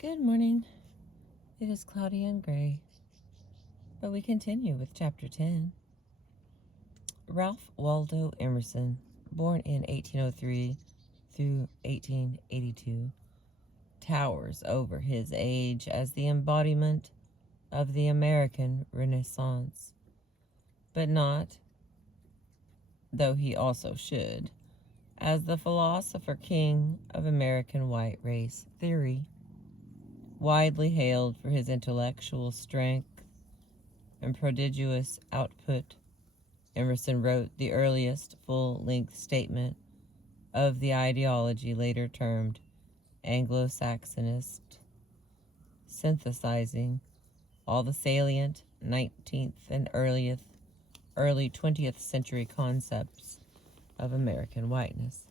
Good morning. It is cloudy and gray, but we continue with Chapter 10. Ralph Waldo Emerson, born in 1803 through 1882, towers over his age as the embodiment of the American Renaissance, but not, though he also should, as the philosopher king of American white race theory. Widely hailed for his intellectual strength and prodigious output, Emerson wrote the earliest full-length statement of the ideology later termed Anglo-Saxonist, synthesizing all the salient 19th and early 20th century concepts of American whiteness.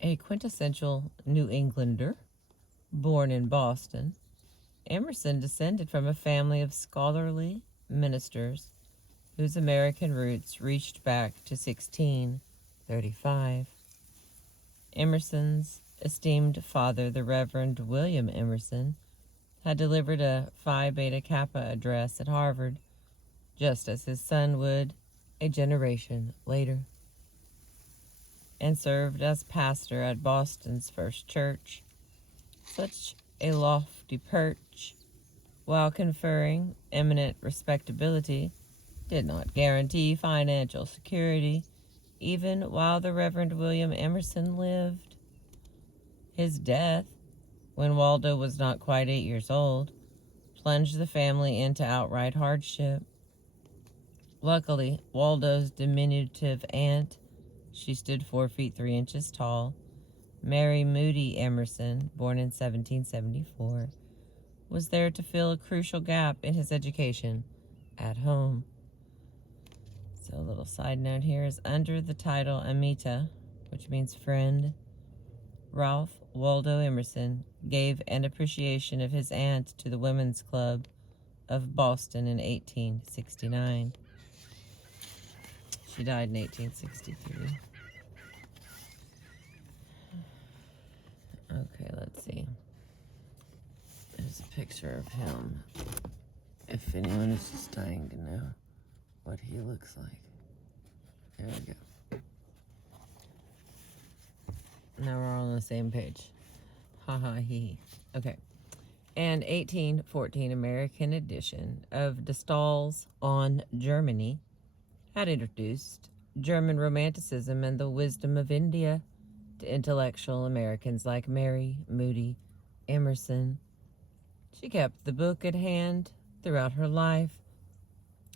A quintessential New Englander, born in Boston, Emerson descended from a family of scholarly ministers whose American roots reached back to 1635. Emerson's esteemed father, the Reverend William Emerson, had delivered a Phi Beta Kappa address at Harvard, just as his son would a generation later, and served as pastor at Boston's First Church. Such a lofty perch, while conferring eminent respectability, did not guarantee financial security, even while the Reverend William Emerson lived. His death, when Waldo was not quite 8 years old, plunged the family into outright hardship. Luckily, Waldo's diminutive aunt, she stood 4 feet 3 inches tall, Mary Moody Emerson, born in 1774, was there to fill a crucial gap in his education at home. So a little side note here is under the title Amita, which means friend, Ralph Waldo Emerson gave an appreciation of his aunt to the Women's Club of Boston in 1869. She died in 1863. Okay, let's see. There's a picture of him, if anyone is just dying to know what he looks like. There we go. Now we're all on the same page. Ha ha he. Okay. An 1814 American edition of De Stael's On Germany had introduced German Romanticism and the wisdom of India to intellectual Americans like Mary Moody Emerson. She kept the book at hand throughout her life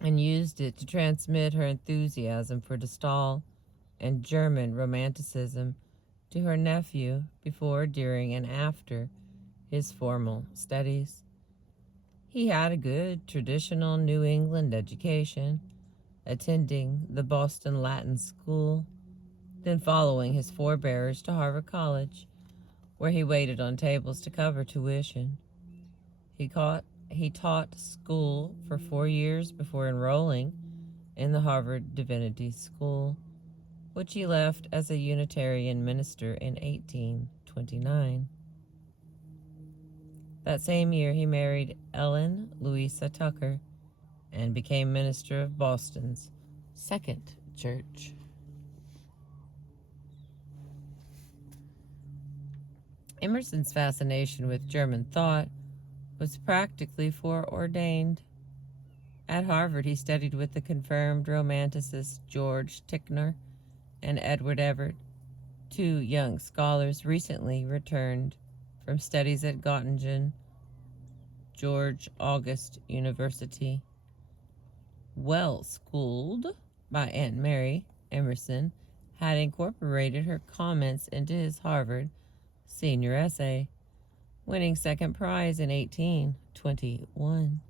and used it to transmit her enthusiasm for De Stael and German Romanticism to her nephew before, during, and after his formal studies. He had a good traditional New England education, attending the Boston Latin School, then following his forebears to Harvard College, where he waited on tables to cover tuition. He taught school for 4 years before enrolling in the Harvard Divinity School, which he left as a Unitarian minister in 1829. That same year, he married Ellen Louisa Tucker and became minister of Boston's Second Church. Emerson's fascination with German thought was practically foreordained. At Harvard, he studied with the confirmed Romanticist George Ticknor and Edward Everett, two young scholars recently returned from studies at Göttingen, George August University. Well schooled by Aunt Mary, Emerson had incorporated her comments into his Harvard senior essay, winning second prize in 1821.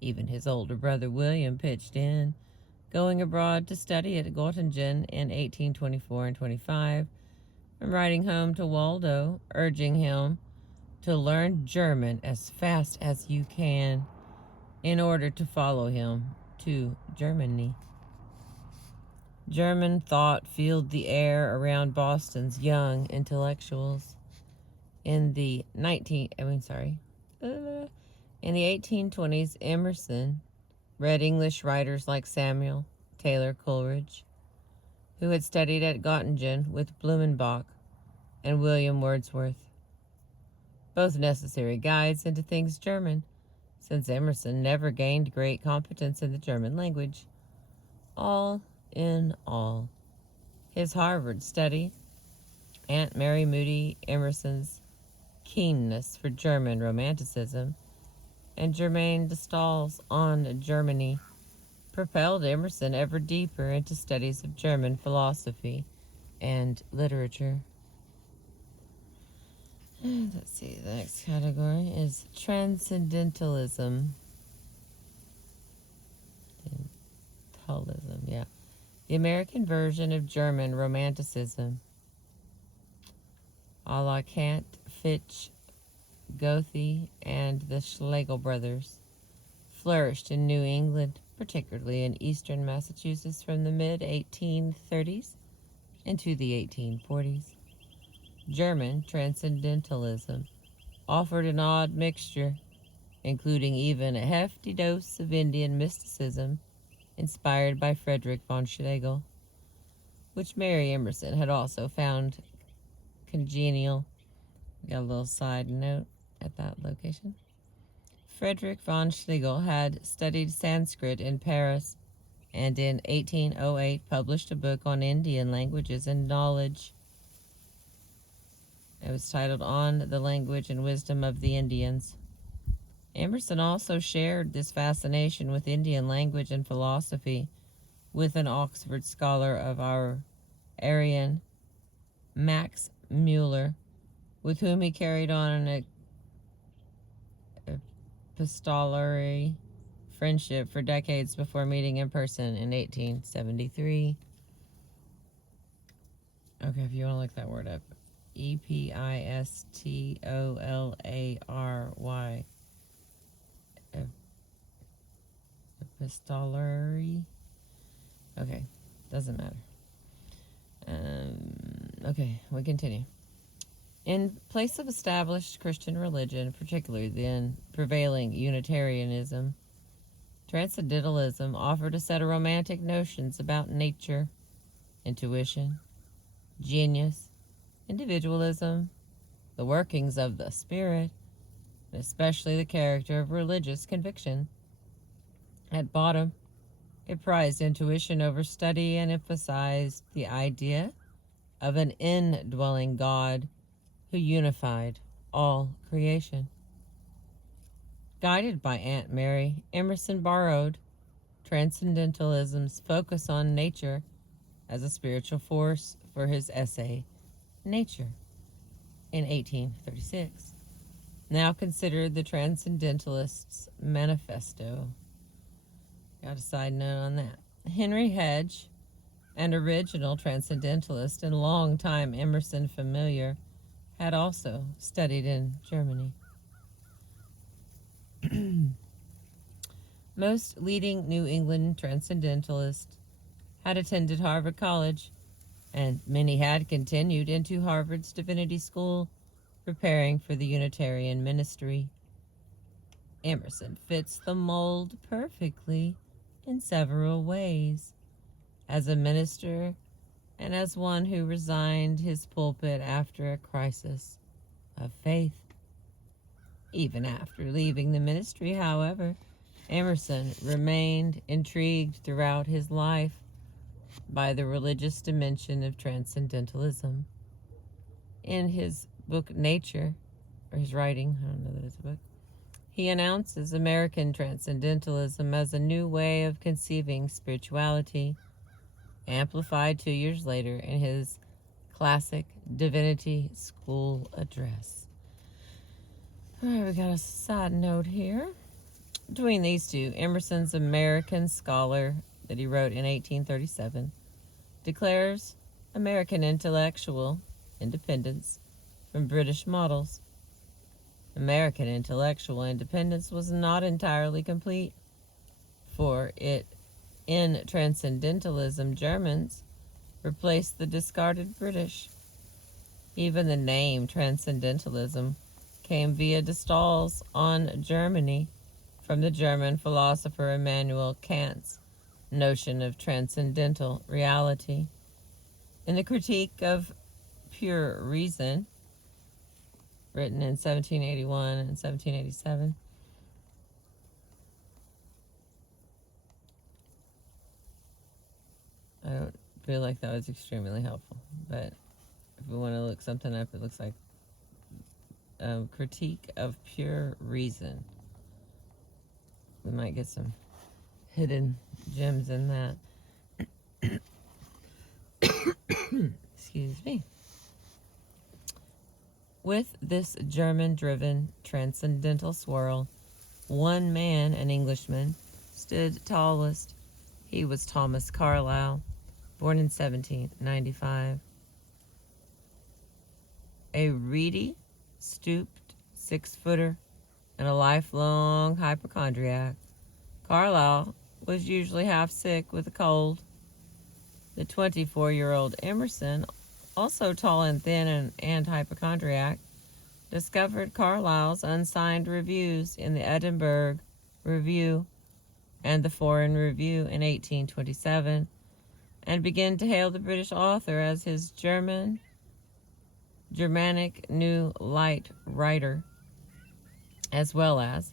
Even his older brother William pitched in, going abroad to study at Göttingen in 1824 and 25, and writing home to Waldo, urging him to learn German as fast as you can in order to follow him to Germany. German thought filled the air around Boston's young intellectuals. In the 1820s, Emerson read English writers like Samuel Taylor Coleridge, who had studied at Göttingen with Blumenbach and William Wordsworth, both necessary guides into things German, since Emerson never gained great competence in the German language. All in all, his Harvard study, Aunt Mary Moody Emerson's keenness for German Romanticism, and Germain de Staël's On Germany propelled Emerson ever deeper into studies of German philosophy and literature. Let's see, the next category is transcendentalism. Yeah. The American version of German Romanticism, a la Kant, Fichte, Goethe, and the Schlegel brothers, flourished in New England, particularly in eastern Massachusetts from the mid-1830s into the 1840s. German transcendentalism offered an odd mixture, including even a hefty dose of Indian mysticism inspired by Friedrich von Schlegel, which Mary Emerson had also found congenial. Got a little side note at that location. Friedrich von Schlegel had studied Sanskrit in Paris and in 1808 published a book on Indian languages and knowledge. It was titled On the Language and Wisdom of the Indians. Emerson also shared this fascination with Indian language and philosophy with an Oxford scholar of our Aryan, Max Muller, with whom he carried on an epistolary friendship for decades before meeting in person in 1873. Okay, if you want to look that word up. Epistolary. Epistolary. Okay, doesn't matter. Okay, we continue. In place of established Christian religion, particularly then prevailing Unitarianism, Transcendentalism offered a set of romantic notions about nature, intuition, genius, individualism, the workings of the spirit, and especially the character of religious conviction. At bottom, it prized intuition over study and emphasized the idea of an indwelling God who unified all creation. Guided by Aunt Mary, Emerson borrowed Transcendentalism's focus on nature as a spiritual force for his essay, Nature, in 1836, now considered the Transcendentalists' Manifesto. Got a side note on that. Henry Hedge, an original Transcendentalist and longtime Emerson familiar, had also studied in Germany. Most leading New England Transcendentalists had attended Harvard College, and many had continued into Harvard's Divinity School, preparing for the Unitarian ministry. Emerson fits the mold perfectly in several ways, as a minister and as one who resigned his pulpit after a crisis of faith. Even after leaving the ministry, however, Emerson remained intrigued throughout his life by the religious dimension of Transcendentalism. In his book Nature, or his writing, I don't know that it's a book, he announces American Transcendentalism as a new way of conceiving spirituality, amplified 2 years later in his classic Divinity School address. All right, we got a side note here. Between these two, Emerson's American Scholar that he wrote in 1837 declares American intellectual independence from British models. American intellectual independence was not entirely complete, for in Transcendentalism, Germans replaced the discarded British. Even the name transcendentalism came via de Staal's On Germany from the German philosopher Immanuel Kant's notion of transcendental reality. In the Critique of Pure Reason, written in 1781 and 1787, I don't feel like that was extremely helpful, but if we want to look something up, it looks like Critique of Pure Reason. We might get some hidden gems in that. Excuse me. With this German-driven transcendental swirl, one man, an Englishman, stood tallest. He was Thomas Carlyle, born in 1795. A reedy, stooped 6-footer and a lifelong hypochondriac, Carlyle was usually half sick with a cold. The 24-year-old Emerson, also tall and thin and hypochondriac, discovered Carlyle's unsigned reviews in the Edinburgh Review and the Foreign Review in 1827, and began to hail the British author as his Germanic New Light writer, as well as,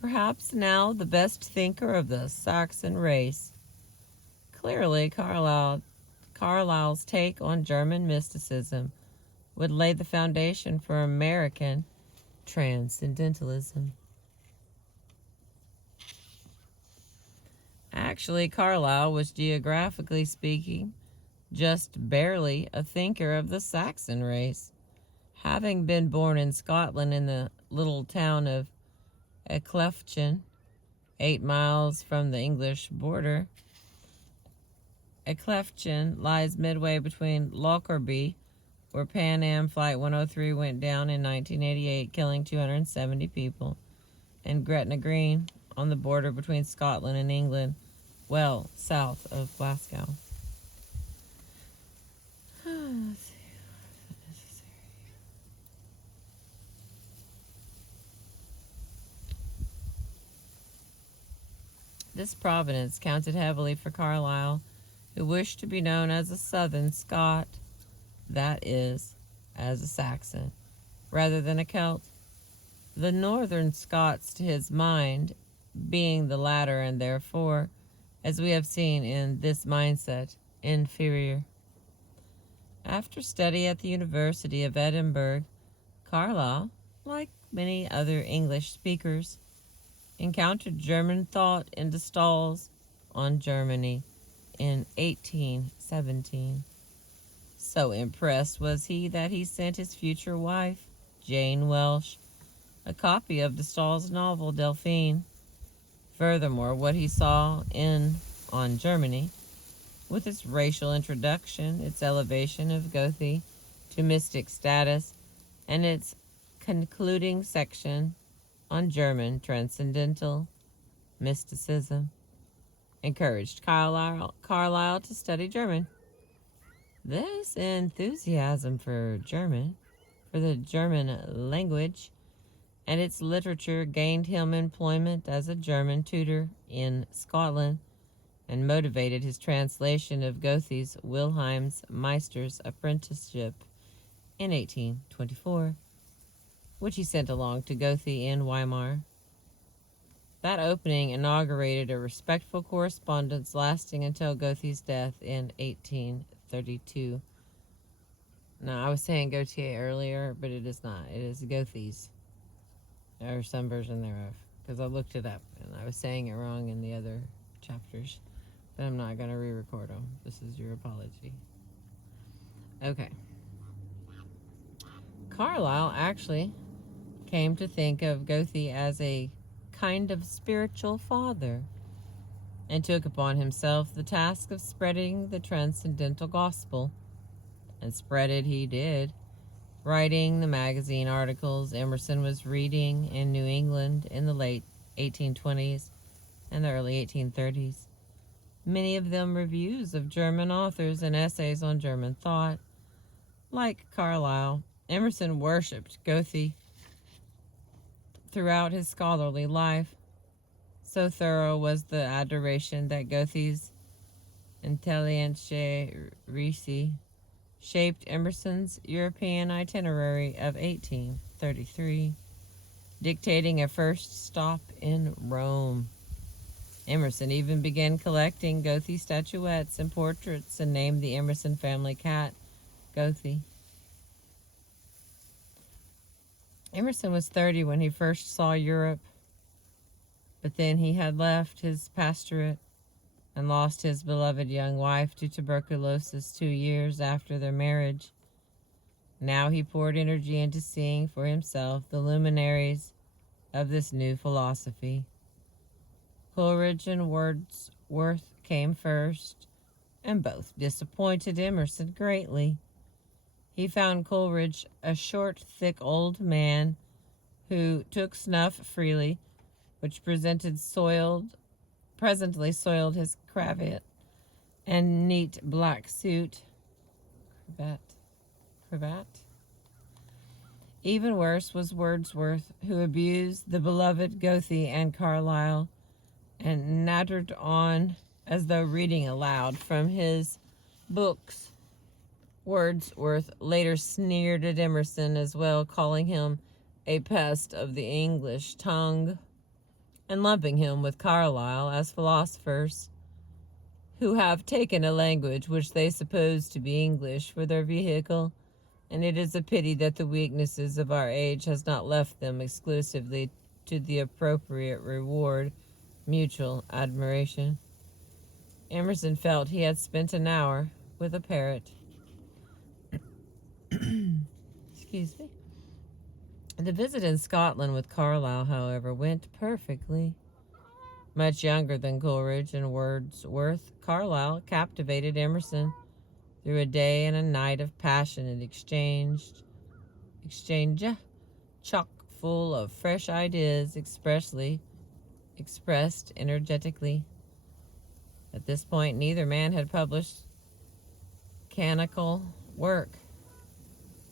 perhaps now, the best thinker of the Saxon race. Clearly, Carlyle's take on German mysticism would lay the foundation for American transcendentalism. Actually, Carlyle was, geographically speaking, just barely a thinker of the Saxon race, having been born in Scotland in the little town of Ecclefechan, 8 miles from the English border. Ecclefechan lies midway between Lockerbie, where Pan Am Flight 103 went down in 1988, killing 270 people, and Gretna Green, on the border between Scotland and England, well south of Glasgow. This provenance counted heavily for Carlyle, who wished to be known as a Southern Scot, that is, as a Saxon, rather than a Celt. The Northern Scots, to his mind, being the latter and therefore, as we have seen in this mindset, inferior. After study at the University of Edinburgh, Carlyle, like many other English speakers, encountered German thought in de Staal's On Germany in 1817. So impressed was he that he sent his future wife, Jane Welsh, a copy of de Staal's novel Delphine. Furthermore, what he saw in On Germany, with its racial introduction, its elevation of Goethe to mystic status, and its concluding section on German transcendental mysticism, encouraged Carlyle to study German. This enthusiasm for the German language, and its literature gained him employment as a German tutor in Scotland and motivated his translation of Goethe's Wilhelm's Meister's Apprenticeship in 1824, which he sent along to Goethe in Weimar. That opening inaugurated a respectful correspondence lasting until Goethe's death in 1832. Now, I was saying Gautier earlier, but it is not. It is Goethe's, or some version thereof, because I looked it up, and I was saying it wrong in the other chapters, but I'm not going to re-record them. This is your apology. Okay. Carlyle actually came to think of Goethe as a kind of spiritual father, and took upon himself the task of spreading the transcendental gospel. And spread it he did, writing the magazine articles Emerson was reading in New England in the late 1820s and the early 1830s, many of them reviews of German authors and essays on German thought, Like Carlyle, Emerson worshipped Goethe throughout his scholarly life. So thorough was the adoration that Goethe's Intelligentiae Risi shaped Emerson's European itinerary of 1833, dictating a first stop in Rome. Emerson even began collecting Goethe statuettes and portraits and named the Emerson family cat Goethe. Emerson was 30 when he first saw Europe, but then he had left his pastorate and lost his beloved young wife to tuberculosis 2 years after their marriage. Now he poured energy into seeing for himself the luminaries of this new philosophy. Coleridge and Wordsworth came first, and both disappointed Emerson greatly. He found Coleridge a short, thick old man who took snuff freely, which presently soiled his cravat and neat black suit. Cravat. Even worse was Wordsworth, who abused the beloved Goethe and Carlyle and nattered on as though reading aloud from his books. Wordsworth later sneered at Emerson as well, calling him a pest of the English tongue, and lumping him with Carlyle as philosophers who have taken a language which they suppose to be English for their vehicle, and it is a pity that the weaknesses of our age has not left them exclusively to the appropriate reward, mutual admiration. Emerson felt he had spent an hour with a parrot. Excuse me. The visit in Scotland with Carlyle, however, went perfectly. Much younger than Coleridge and Wordsworth, Carlyle captivated Emerson through a day and a night of passionate exchange, chock full of fresh ideas, expressed energetically. At this point, neither man had published canonical work,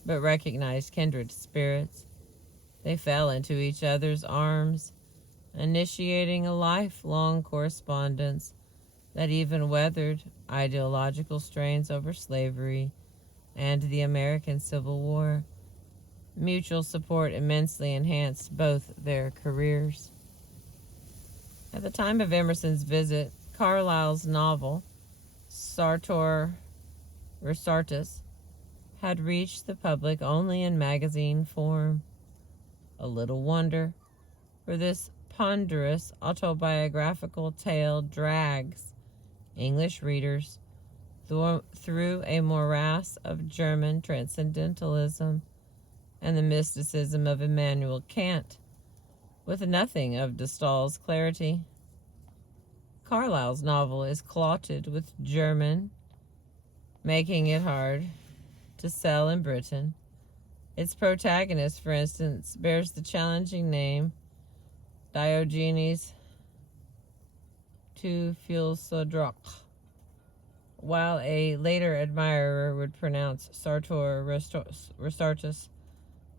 but recognized kindred spirits. They fell into each other's arms, initiating a lifelong correspondence that even weathered ideological strains over slavery and the American Civil War. Mutual support immensely enhanced both their careers. At the time of Emerson's visit, Carlyle's novel, Sartor Resartus, had reached the public only in magazine form. A little wonder, for this ponderous autobiographical tale drags English readers through a morass of German transcendentalism and the mysticism of Immanuel Kant, with nothing of de Stael's clarity. Carlyle's novel is clotted with German, making it hard to sell in Britain. Its protagonist, for instance, bears the challenging name Diogenes Thucydides, while a later admirer would pronounce Sartor Resartus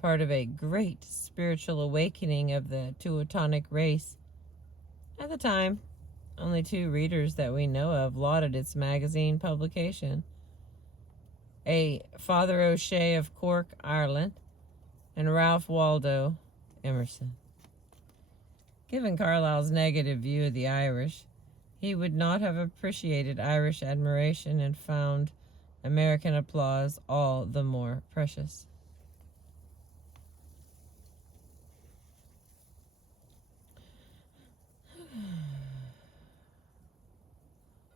part of a great spiritual awakening of the Teutonic race. At the time, only 2 readers that we know of lauded its magazine publication: a Father O'Shea of Cork, Ireland, and Ralph Waldo Emerson. Given Carlyle's negative view of the Irish, he would not have appreciated Irish admiration and found American applause all the more precious.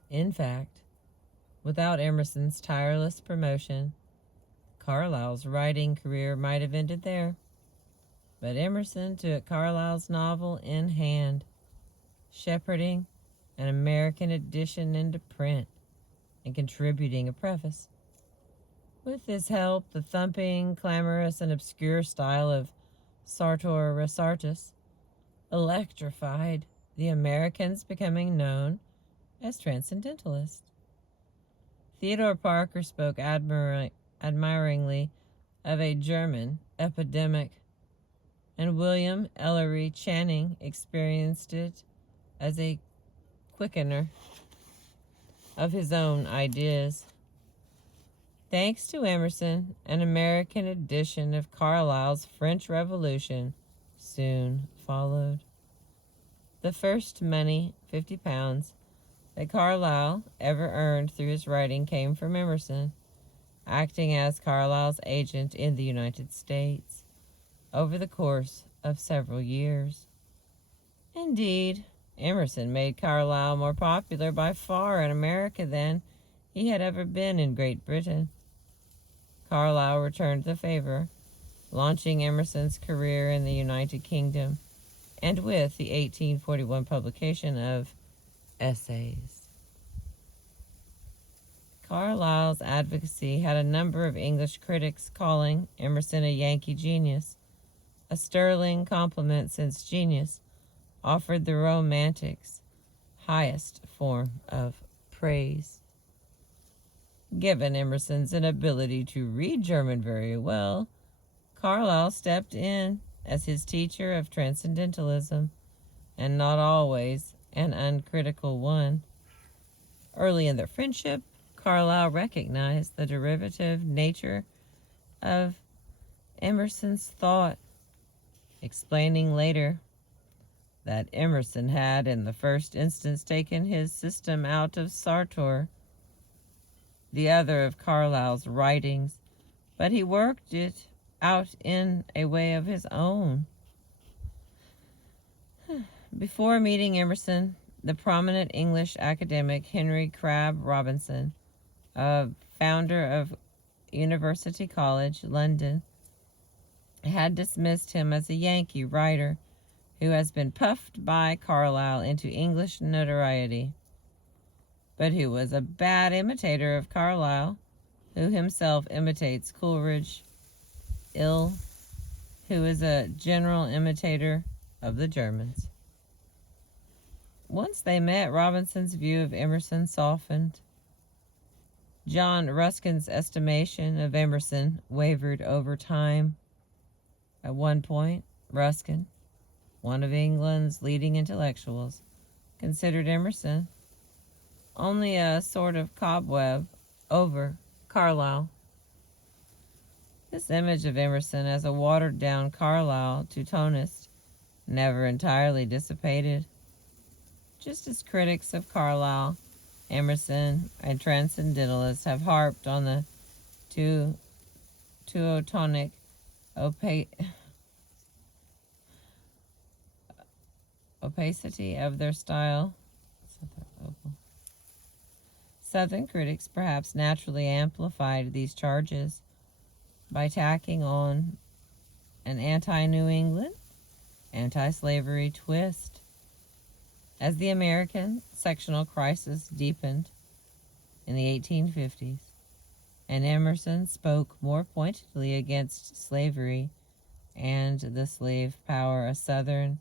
In fact, without Emerson's tireless promotion, Carlyle's writing career might have ended there. But Emerson took Carlyle's novel in hand, shepherding an American edition into print and contributing a preface. With his help, the thumping, clamorous, and obscure style of Sartor Resartus electrified the Americans, becoming known as transcendentalists. Theodore Parker spoke admiringly admiringly of a German epidemic, and William Ellery Channing experienced it as a quickener of his own ideas. Thanks to Emerson, an American edition of Carlyle's French Revolution soon followed. The first money, £50, that Carlyle ever earned through his writing came from Emerson, acting as Carlyle's agent in the United States over the course of several years. Indeed, Emerson made Carlyle more popular by far in America than he had ever been in Great Britain. Carlyle returned the favor, launching Emerson's career in the United Kingdom, and with the 1841 publication of Essays. Carlyle's advocacy had a number of English critics calling Emerson a Yankee genius, a sterling compliment since genius offered the Romantics' highest form of praise. Given Emerson's inability to read German very well, Carlyle stepped in as his teacher of transcendentalism, and not always an uncritical one. Early in their friendship, Carlyle recognized the derivative nature of Emerson's thought, explaining later that Emerson had in the first instance taken his system out of Sartor, the other of Carlyle's writings, but he worked it out in a way of his own. Before meeting Emerson, the prominent English academic Henry Crabb Robinson, a founder of University College, London, had dismissed him as a Yankee writer who has been puffed by Carlyle into English notoriety, but who was a bad imitator of Carlyle, who himself imitates Coleridge, who is a general imitator of the Germans. Once they met, Robinson's view of Emerson softened. John Ruskin's estimation of Emerson wavered over time. At one point, Ruskin, one of England's leading intellectuals, considered Emerson only a sort of cobweb over Carlyle. This image of Emerson as a watered-down Carlyle Teutonist never entirely dissipated. Just as critics of Carlyle, Emerson, and transcendentalists have harped on the Teutonic opacity of their style, Southern critics perhaps naturally amplified these charges by tacking on an anti-New England, anti-slavery twist. As the American sectional crisis deepened in the 1850s, and Emerson spoke more pointedly against slavery and the slave power, a Southern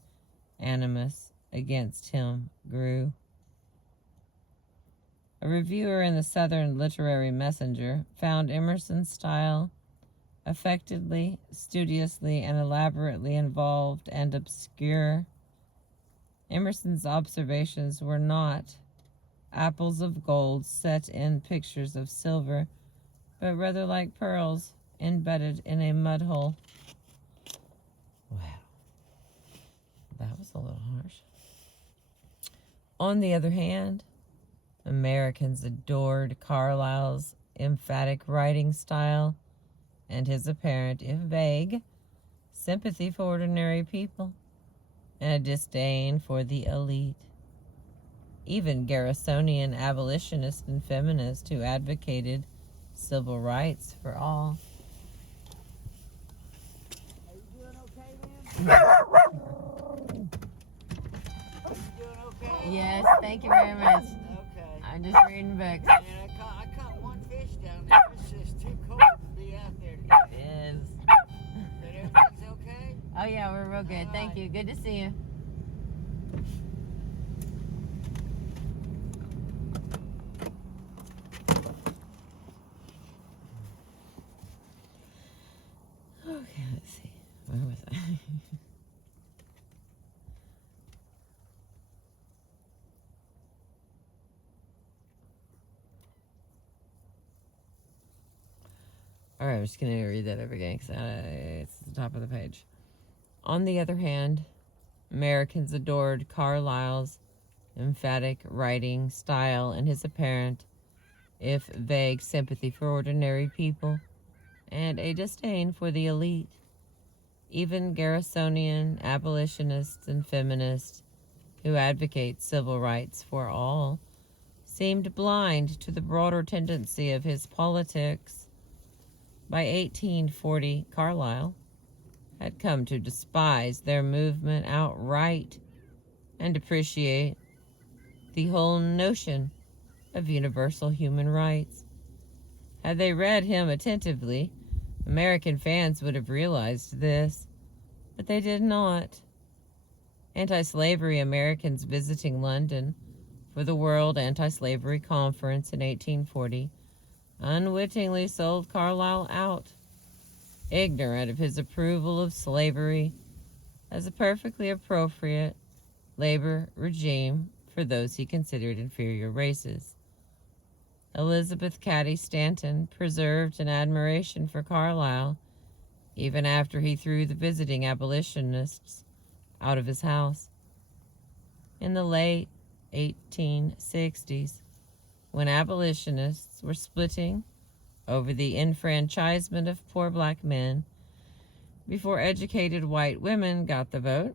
animus against him grew. A reviewer in the Southern Literary Messenger found Emerson's style affectedly, studiously, and elaborately involved and obscure. Emerson's observations were not apples of gold set in pictures of silver, but rather like pearls embedded in a mud hole. Wow, that was a little harsh. On the other hand, Americans adored Carlyle's emphatic writing style and his apparent, if vague, sympathy for ordinary people and a disdain for the elite. Even Garrisonian abolitionists and feminists who advocated civil rights for all. Are you doing okay, ma'am? Are you doing okay? Yes, thank you very much. Okay. I'm just reading books. And I caught one fish down there. It's just too cold to be out there today. It is. But everything's okay? Oh yeah, we're real good. All Thank right. you. Good to see you. All right, I'm just going to read that over again because it's at the top of the page. On the other hand, Americans adored Carlyle's emphatic writing style and his apparent, if vague, sympathy for ordinary people and a disdain for the elite. Even Garrisonian abolitionists and feminists who advocate civil rights for all seemed blind to the broader tendency of his politics. By 1840, Carlyle had come to despise their movement outright and appreciate the whole notion of universal human rights. Had they read him attentively, American fans would have realized this, but they did not. Anti-slavery Americans visiting London for the World Anti-Slavery Conference in 1840 unwittingly sold Carlyle out, ignorant of his approval of slavery as a perfectly appropriate labor regime for those he considered inferior races. Elizabeth Cady Stanton preserved an admiration for Carlyle even after he threw the visiting abolitionists out of his house. In the late 1860s, when abolitionists were splitting over the enfranchisement of poor black men before educated white women got the vote,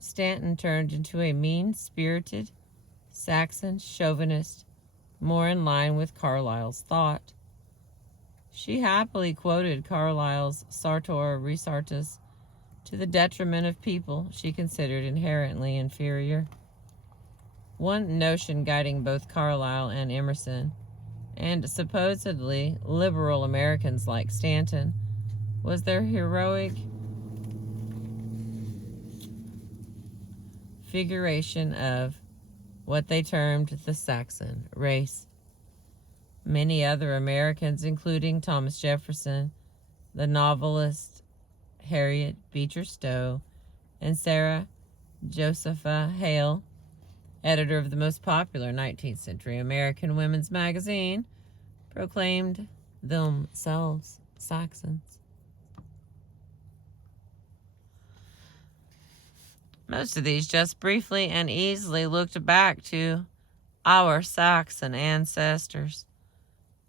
Stanton turned into a mean-spirited Saxon chauvinist, more in line with Carlyle's thought. She happily quoted Carlyle's Sartor Resartus to the detriment of people she considered inherently inferior. One notion guiding both Carlyle and Emerson, and supposedly liberal Americans like Stanton, was their heroic figuration of what they termed the Saxon race. Many other Americans, including Thomas Jefferson, the novelist Harriet Beecher Stowe, and Sarah Josepha Hale, editor of the most popular 19th century American women's magazine, proclaimed themselves Saxons. Most of these just briefly and easily looked back to our Saxon ancestors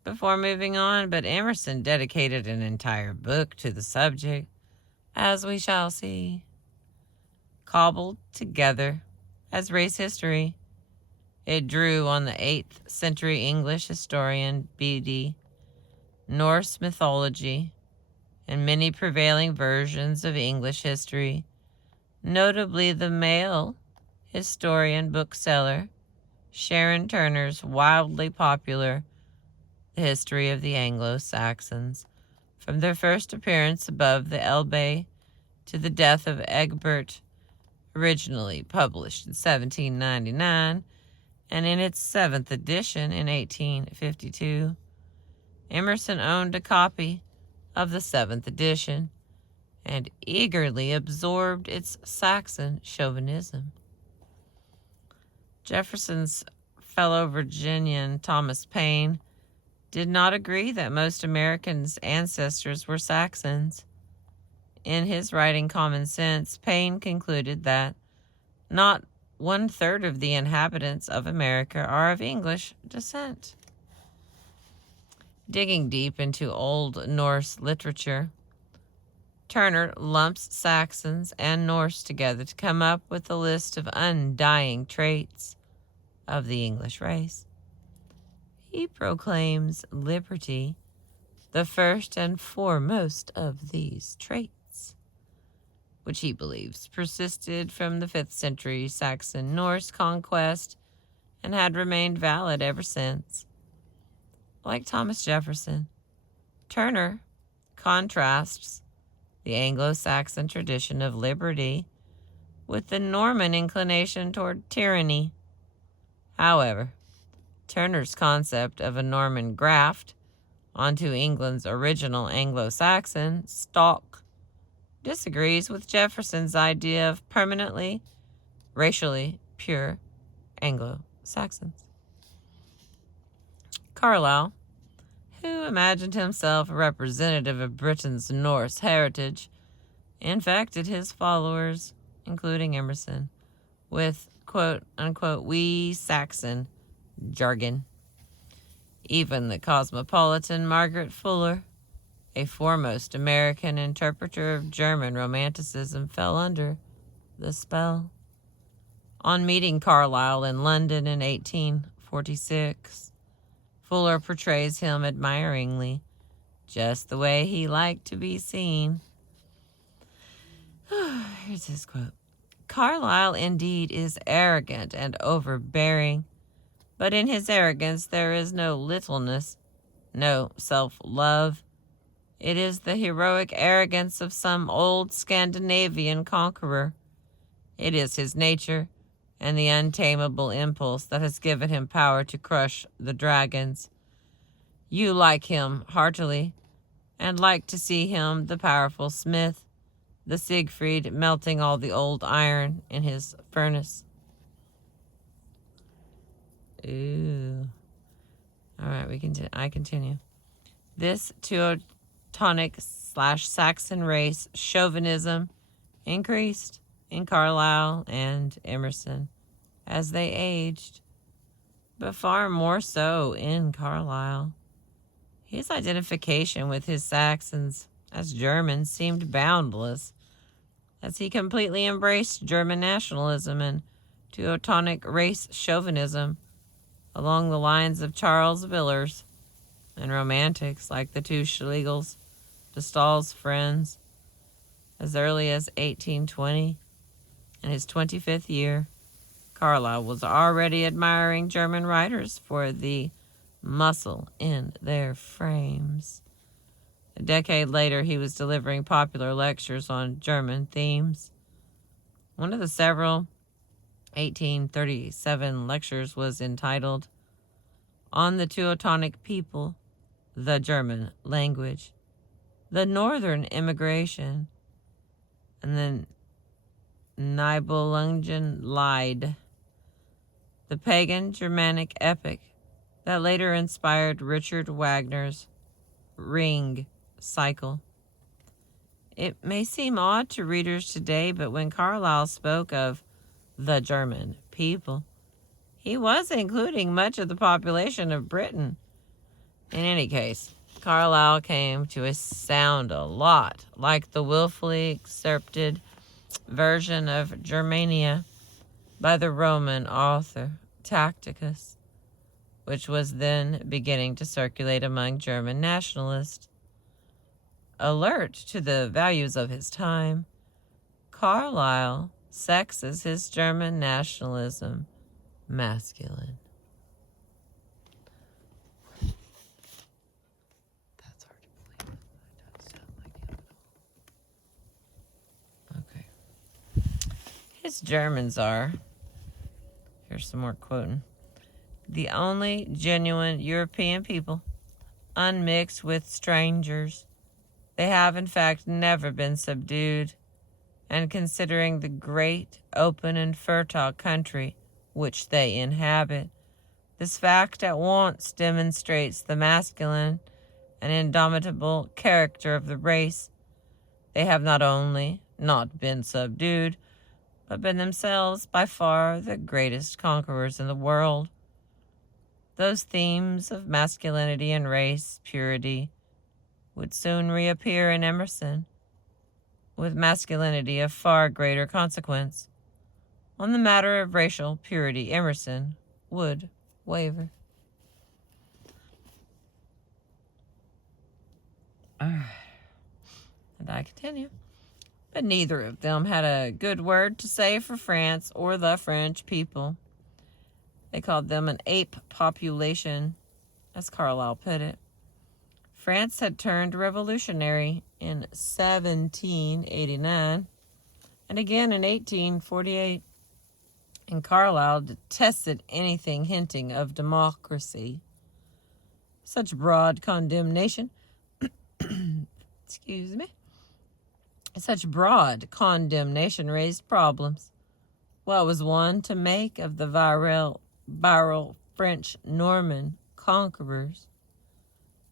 before moving on, but Emerson dedicated an entire book to the subject, as we shall see. Cobbled together as race history, it drew on the 8th century English historian Bede, Norse mythology, and many prevailing versions of English history, notably the male historian bookseller Sharon Turner's wildly popular The History of the Anglo-Saxons, from their first appearance above the Elbe to the death of Egbert, originally published in 1799, and in its 7th edition in 1852. Emerson owned a copy of the 7th edition and eagerly absorbed its Saxon chauvinism. Jefferson's fellow Virginian Thomas Paine did not agree that most Americans' ancestors were Saxons. In his writing Common Sense, Paine concluded that not 1/3 of the inhabitants of America are of English descent. Digging deep into Old Norse literature, Turner lumps Saxons and Norse together to come up with a list of undying traits of the English race. He proclaims liberty the first and foremost of these traits, which he believes persisted from the 5th century Saxon-Norse conquest and had remained valid ever since. Like Thomas Jefferson, Turner contrasts the Anglo-Saxon tradition of liberty with the Norman inclination toward tyranny. However, Turner's concept of a Norman graft onto England's original Anglo-Saxon stock disagrees with Jefferson's idea of permanently racially pure Anglo-Saxons. Carlyle, who imagined himself a representative of Britain's Norse heritage, infected his followers, including Emerson, with quote-unquote wee Saxon jargon. Even the cosmopolitan Margaret Fuller, a foremost American interpreter of German Romanticism, fell under the spell. On meeting Carlyle in London in 1846, Fuller portrays him admiringly, just the way he liked to be seen. Here's his quote. Carlyle indeed is arrogant and overbearing, but in his arrogance there is no littleness, no self-love. It is the heroic arrogance of some old Scandinavian conqueror. It is his nature and the untamable impulse that has given him power to crush the dragons. You like him heartily, and like to see him the powerful smith, the Siegfried melting all the old iron in his furnace. Ooh. All right, I continue. This Teutonic/Saxon race chauvinism increased in Carlyle and Emerson as they aged, but far more so in Carlyle. His identification with his Saxons as Germans seemed boundless, as he completely embraced German nationalism and Teutonic race chauvinism along the lines of Charles Villars and romantics like the two Schlegels, de Stael's friends. As early as 1820, in his 25th year, Carlyle was already admiring German writers for the muscle in their frames. A decade later, he was delivering popular lectures on German themes. One of the several 1837 lectures was entitled On the Teutonic People, the German Language, the Northern Immigration, and the Nibelungen Lied, the pagan Germanic epic that later inspired Richard Wagner's Ring Cycle. It may seem odd to readers today, but when Carlyle spoke of the German people, he was including much of the population of Britain. In any case, Carlyle came to sound a lot like the willfully accepted version of Germania by the Roman author Tacitus, which was then beginning to circulate among German nationalists. Alert to the values of his time, Carlyle sexes his German nationalism masculine. That's hard to believe. That doesn't sound like him at all. Okay. His Germans are, here's some more quoting, the only genuine European people, unmixed with strangers. They have, in fact, never been subdued, and considering the great, open, and fertile country which they inhabit, this fact at once demonstrates the masculine and indomitable character of the race. They have not only not been subdued, but been themselves by far the greatest conquerors in the world. Those themes of masculinity and race purity would soon reappear in Emerson, with masculinity of far greater consequence. On the matter of racial purity, Emerson would waver. And I continue. But neither of them had a good word to say for France or the French people. They called them an ape population, as Carlyle put it. France had turned revolutionary in 1789 and again in 1848, and Carlyle detested anything hinting of democracy. Such broad condemnation excuse me, Such broad condemnation raised problems. What was one to make of the viral French Norman conquerors?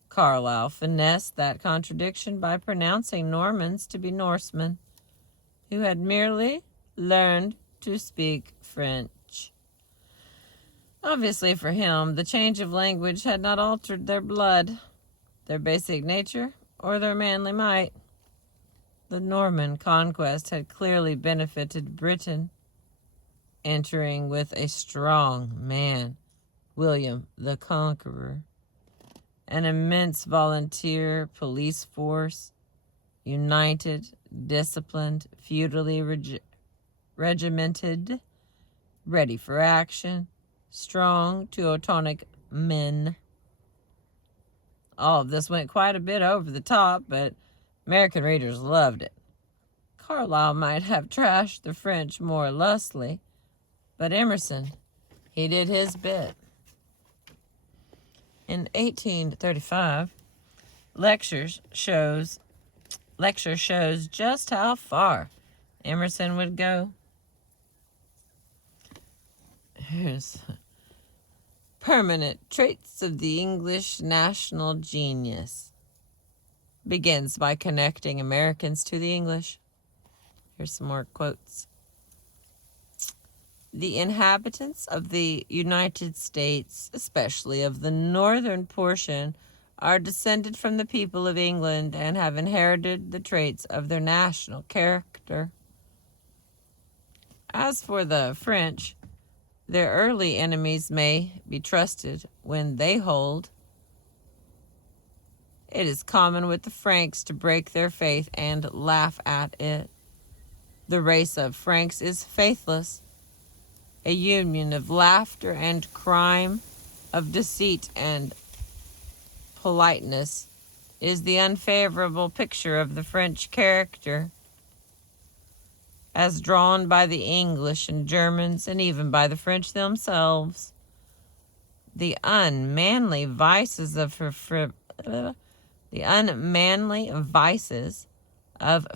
Carlyle finessed that contradiction by pronouncing Normans to be Norsemen, who had merely learned to speak French. Obviously for him, the change of language had not altered their blood, their basic nature, or their manly might. The Norman conquest had clearly benefited Britain, entering with a strong man, William the Conqueror, an immense volunteer police force, united, disciplined, feudally regimented, ready for action, strong Teutonic men. All of this went quite a bit over the top, but American readers loved it. Carlyle might have trashed the French more lustily, but Emerson, he did his bit. In 1835, lecture shows just how far Emerson would go. Here's permanent traits of the English national genius. Begins by connecting Americans to the English. Here's some more quotes. The inhabitants of the United States, especially of the northern portion, are descended from the people of England and have inherited the traits of their national character. As for the French, their early enemies may be trusted when they hold. It is common with the Franks to break their faith and laugh at it. The race of Franks is faithless, a union of laughter and crime, of deceit and politeness, is the unfavorable picture of the French character, as drawn by the English and Germans and even by the French themselves. The unmanly vices of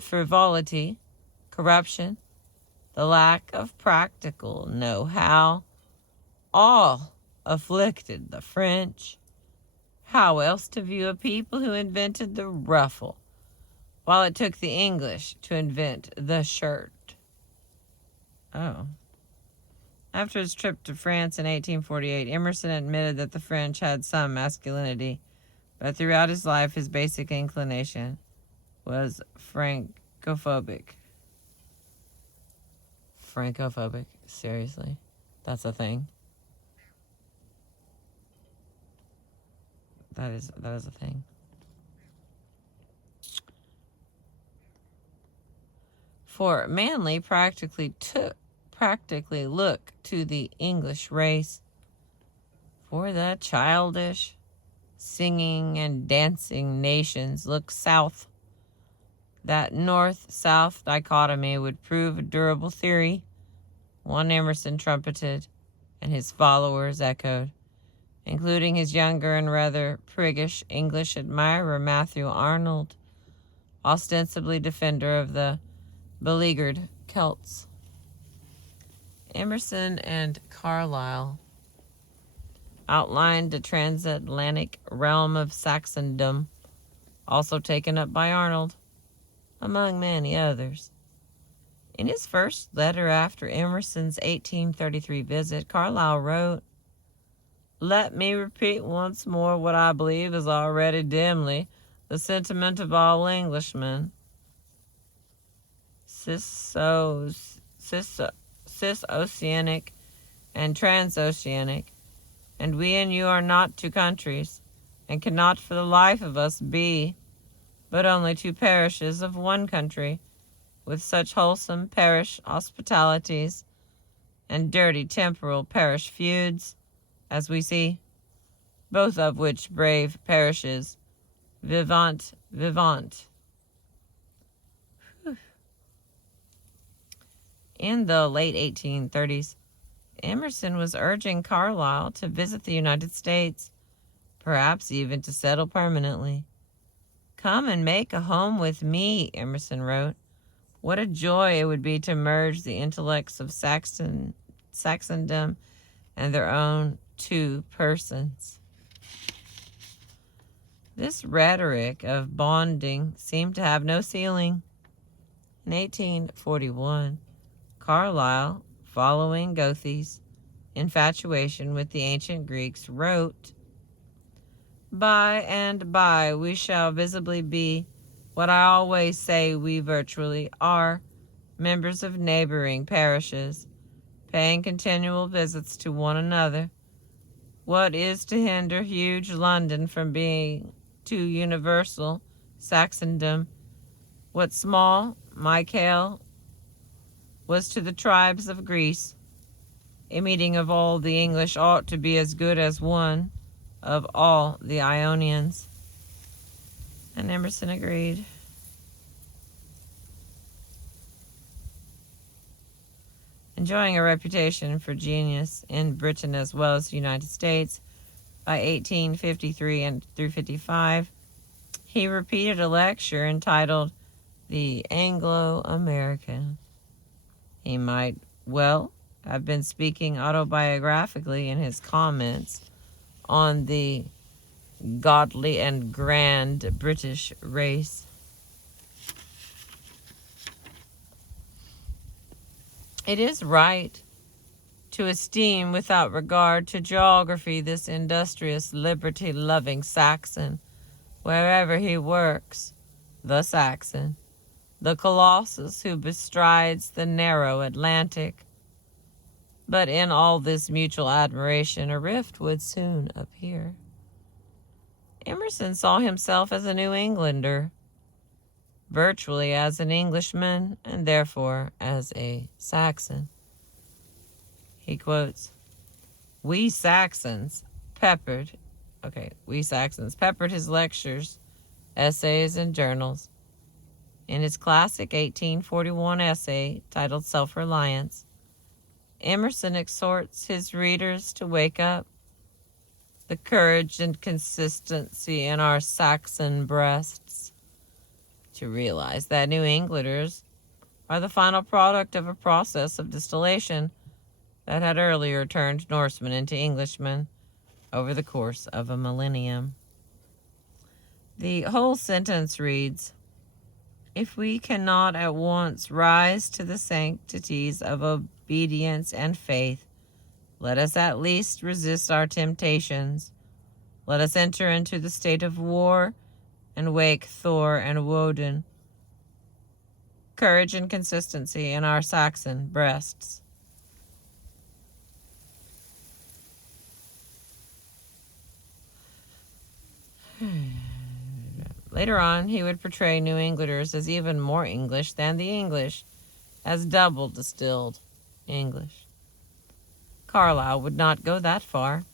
frivolity, corruption, the lack of practical know-how, all afflicted the French. How else to view a people who invented the ruffle, while it took the English to invent the shirt? Oh. After his trip to France in 1848, Emerson admitted that the French had some masculinity, but throughout his life his basic inclination was francophobic. Francophobic? Seriously? That's a thing? That is a thing. For Manly practically look to the English race for the childish, singing and dancing nations. Look south. That north-south dichotomy would prove a durable theory, one Emerson trumpeted and his followers echoed, including his younger and rather priggish English admirer Matthew Arnold, ostensibly defender of the beleaguered Celts. Emerson and Carlyle outlined the transatlantic realm of Saxondom, also taken up by Arnold, among many others. In his first letter after Emerson's 1833 visit, Carlyle wrote, "Let me repeat once more what I believe is already dimly the sentiment of all Englishmen. Cis-oceanic and transoceanic, and we and you are not two countries, and cannot for the life of us be, but only two parishes of one country, with such wholesome parish hospitalities and dirty temporal parish feuds as we see, both of which brave parishes vivant. In the late 1830s, Emerson was urging Carlyle to visit the United States, perhaps even to settle permanently. "Come and make a home with me," Emerson wrote. What a joy it would be to merge the intellects of Saxondom and their own two persons. This rhetoric of bonding seemed to have no ceiling. In 1841, Carlyle, following Goethe's infatuation with the ancient Greeks, wrote, "By and by we shall visibly be what I always say we virtually are, members of neighboring parishes, paying continual visits to one another. What is to hinder huge London from being too universal Saxondom? What small Michael was to the tribes of Greece? A meeting of all the English ought to be as good as one of all the Ionians." And Emerson agreed. Enjoying a reputation for genius in Britain as well as the United States, by 1853 and through 55, he repeated a lecture entitled "The Anglo-American." He might well have been speaking autobiographically in his comments on the godly and grand British race. It is right to esteem without regard to geography this industrious, liberty-loving Saxon, wherever he works, the Saxon, the Colossus who bestrides the narrow Atlantic. But in all this mutual admiration, a rift would soon appear. Emerson saw himself as a New Englander, virtually as an Englishman, and therefore as a Saxon. He quotes, We Saxons peppered his lectures, essays, and journals. In his classic 1841 essay titled Self-Reliance, Emerson exhorts his readers to wake up. The courage and consistency in our Saxon breasts, to realize that New Englanders are the final product of a process of distillation that had earlier turned Norsemen into Englishmen over the course of a millennium. The whole sentence reads, "If we cannot at once rise to the sanctities of obedience and faith, let us at least resist our temptations. Let us enter into the state of war and wake Thor and Woden. Courage and consistency in our Saxon breasts." Later on, he would portray New Englanders as even more English than the English, as double distilled English. Carlyle would not go that far.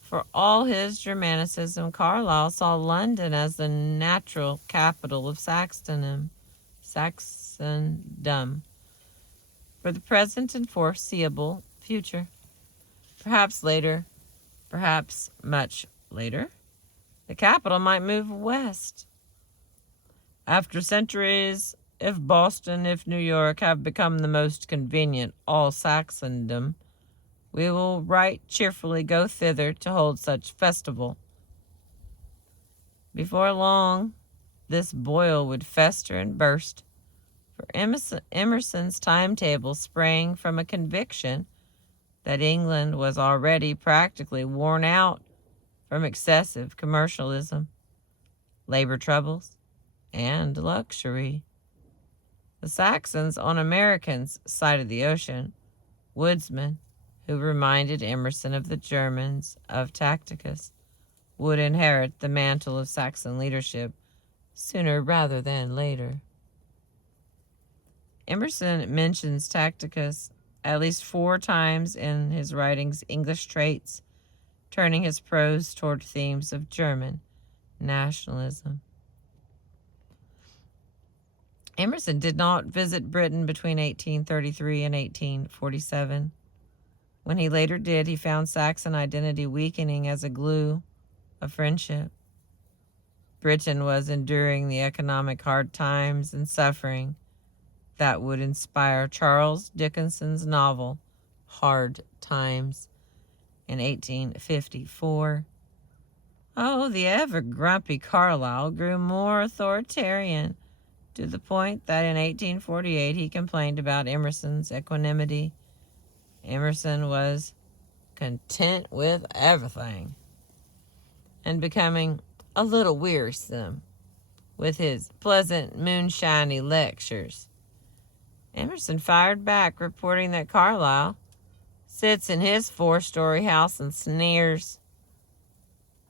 For all his Germanicism, Carlyle saw London as the natural capital of Saxondom, for the present and foreseeable future. Perhaps later, perhaps much later, the capital might move west. After centuries, if Boston, if New York have become the most convenient all-Saxondom, we will right cheerfully go thither to hold such festival. Before long, this boil would fester and burst, for Emerson's timetable sprang from a conviction that England was already practically worn out from excessive commercialism, labor troubles, and luxury. The Saxons on Americans' side of the ocean, woodsmen, who reminded Emerson of the Germans of Tacitus, would inherit the mantle of Saxon leadership sooner rather than later. Emerson mentions Tacitus at least 4 times in his writings English Traits, turning his prose toward themes of German nationalism. Emerson did not visit Britain between 1833 and 1847. When he later did, he found Saxon identity weakening as a glue of friendship. Britain was enduring the economic hard times and suffering that would inspire Charles Dickens's novel Hard Times in 1854. Oh, the ever-grumpy Carlyle grew more authoritarian, to the point that in 1848 he complained about Emerson's equanimity. Emerson was content with everything and becoming a little wearisome with his pleasant, moonshiny lectures. Emerson fired back, reporting that Carlyle sits in his 4-story house and sneers.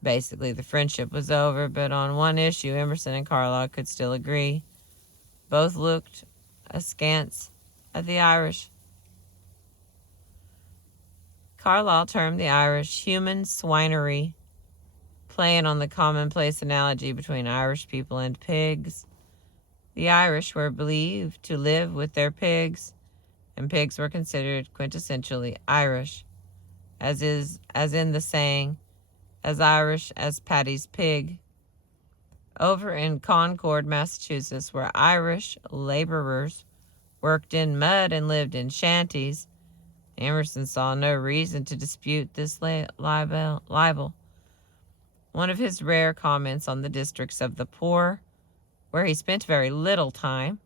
Basically, the friendship was over, but on one issue, Emerson and Carlyle could still agree. Both looked askance at the Irish. Carlyle termed the Irish human swinery, playing on the commonplace analogy between Irish people and pigs. The Irish were believed to live with their pigs, and pigs were considered quintessentially Irish, as in the saying, as Irish as Paddy's pig. Over in Concord, Massachusetts, where Irish laborers worked in mud and lived in shanties, Emerson saw no reason to dispute this libel. One of his rare comments on the districts of the poor, where he spent very little time,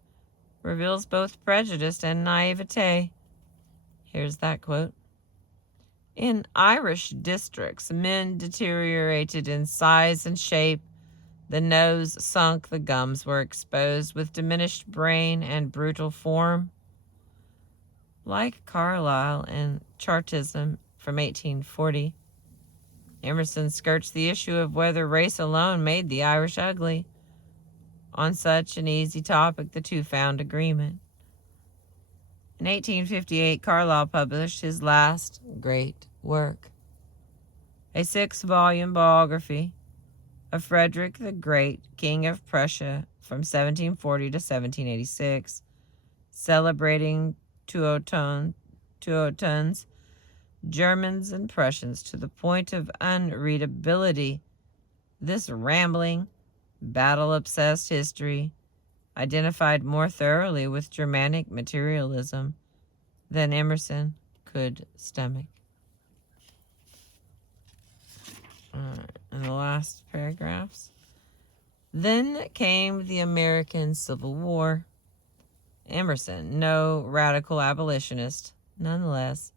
reveals both prejudice and naivete. Here's that quote. In Irish districts, men deteriorated in size and shape, the nose sunk, the gums were exposed, with diminished brain and brutal form. Like Carlyle and Chartism from 1840, Emerson skirts the issue of whether race alone made the Irish ugly. On such an easy topic, the two found agreement. In 1858, Carlyle published his last great work, a 6-volume biography of Frederick the Great, King of Prussia, from 1740 to 1786, celebrating Teutons, Germans, and Prussians to the point of unreadability. This rambling, battle-obsessed history identified more thoroughly with Germanic materialism than Emerson could stomach. In the last paragraphs. Then came the American Civil War. Emerson, no radical abolitionist, nonetheless,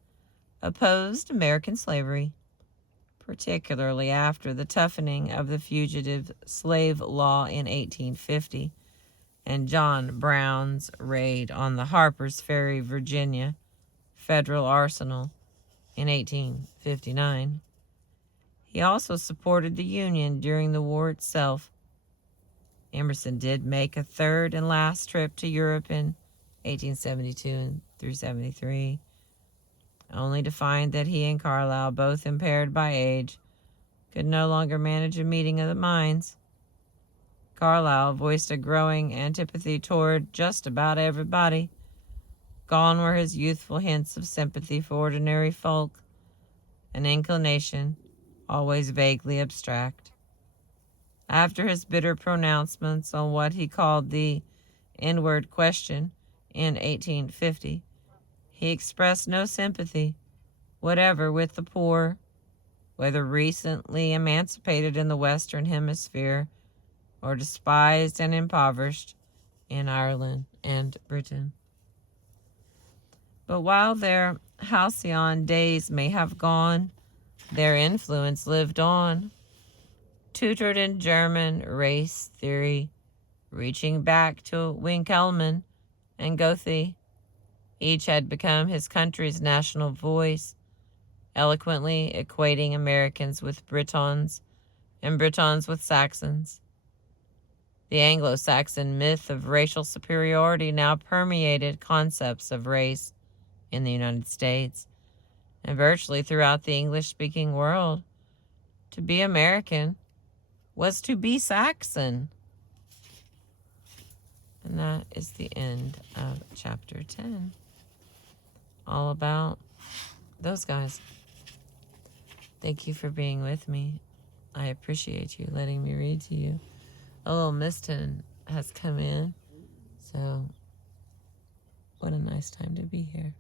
opposed American slavery, particularly after the toughening of the fugitive slave law in 1850 and John Brown's raid on the Harper's Ferry, Virginia, federal arsenal in 1859. He also supported the Union during the war itself. Emerson did make a third and last trip to Europe in 1872 through 73, only to find that he and Carlyle, both impaired by age, could no longer manage a meeting of the minds. Carlyle voiced a growing antipathy toward just about everybody. Gone were his youthful hints of sympathy for ordinary folk, an inclination always vaguely abstract. After his bitter pronouncements on what he called the inward question in 1850, he expressed no sympathy whatever with the poor, whether recently emancipated in the Western Hemisphere or despised and impoverished in Ireland and Britain. But while their halcyon days may have gone, their influence lived on. Tutored in German race theory, reaching back to Winckelmann and Goethe, each had become his country's national voice, eloquently equating Americans with Britons and Britons with Saxons. The Anglo-Saxon myth of racial superiority now permeated concepts of race in the United States and virtually throughout the English-speaking world. To be American was to be Saxon. And that is the end of chapter 10. All about those guys. Thank you for being with me. I appreciate you letting me read to you. A little mist has come in, so What a nice time to be here.